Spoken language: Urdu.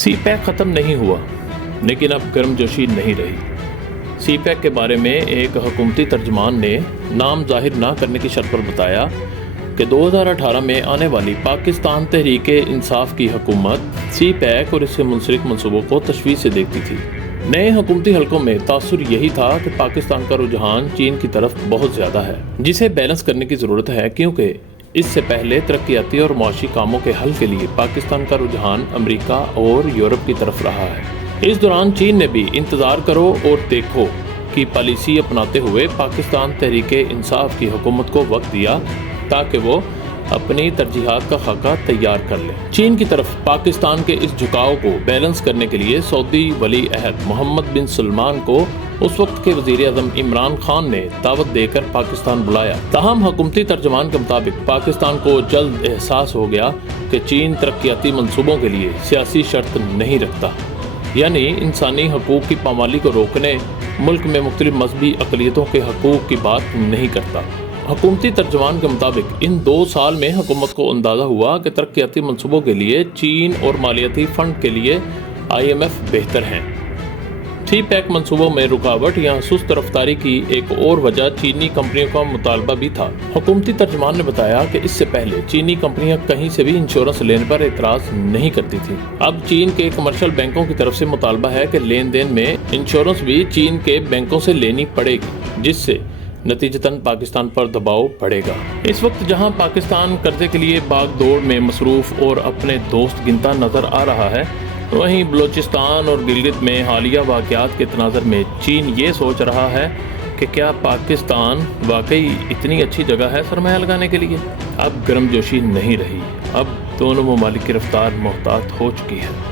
سی پیک ختم نہیں ہوا لیکن اب گرم جوشی نہیں رہی۔ سی پیک کے بارے میں ایک حکومتی ترجمان نے نام ظاہر نہ کرنے کی شرط پر بتایا کہ 2018 میں آنے والی پاکستان تحریک انصاف کی حکومت سی پیک اور اس سے منسلک منصوبوں کو تشویش سے دیکھتی تھی۔ نئے حکومتی حلقوں میں تاثر یہی تھا کہ پاکستان کا رجحان چین کی طرف بہت زیادہ ہے، جسے بیلنس کرنے کی ضرورت ہے، کیونکہ اس سے پہلے ترقیاتی اور معاشی کاموں کے حل کے لیے پاکستان کا رجحان امریکہ اور یورپ کی طرف رہا ہے۔ اس دوران چین نے بھی انتظار کرو اور دیکھو کی پالیسی اپناتے ہوئے پاکستان تحریک انصاف کی حکومت کو وقت دیا تاکہ وہ اپنی ترجیحات کا خاکہ تیار کر لے۔ چین کی طرف پاکستان کے اس جھکاؤ کو بیلنس کرنے کے لیے سعودی ولی عہد محمد بن سلمان کو اس وقت کے وزیر اعظم عمران خان نے دعوت دے کر پاکستان بلایا۔ تاہم حکومتی ترجمان کے مطابق پاکستان کو جلد احساس ہو گیا کہ چین ترقیاتی منصوبوں کے لیے سیاسی شرط نہیں رکھتا، یعنی انسانی حقوق کی پامالی کو روکنے، ملک میں مختلف مذہبی اقلیتوں کے حقوق کی بات نہیں کرتا۔ حکومتی ترجمان کے مطابق ان 2 سال میں حکومت کو اندازہ ہوا کہ ترقیاتی منصوبوں کے لیے چین اور مالیاتی فنڈ کے لیے IMF بہتر ہیں۔ سی پیک منصوبوں میں رکاوٹ یا سست رفتاری کی ایک اور وجہ چینی کمپنیوں کا مطالبہ بھی تھا۔ حکومتی ترجمان نے بتایا کہ اس سے پہلے چینی کمپنیاں کہیں سے بھی انشورنس لینے پر اعتراض نہیں کرتی تھیں۔ اب چین کے کمرشل بینکوں کی طرف سے مطالبہ ہے کہ لین دین میں انشورنس بھی چین کے بینکوں سے لینی پڑے گی، جس سے نتیجتاً پاکستان پر دباؤ بڑھے گا۔ اس وقت جہاں پاکستان قرضے کے لیے باغ دوڑ میں مصروف اور اپنے دوست گنتا نظر آ رہا ہے، وہیں بلوچستان اور گلگت میں حالیہ واقعات کے تناظر میں چین یہ سوچ رہا ہے کہ کیا پاکستان واقعی اتنی اچھی جگہ ہے سرمایہ لگانے کے لیے؟ اب گرم جوشی نہیں رہی، اب دونوں ممالک کی رفتار محتاط ہو چکی ہے۔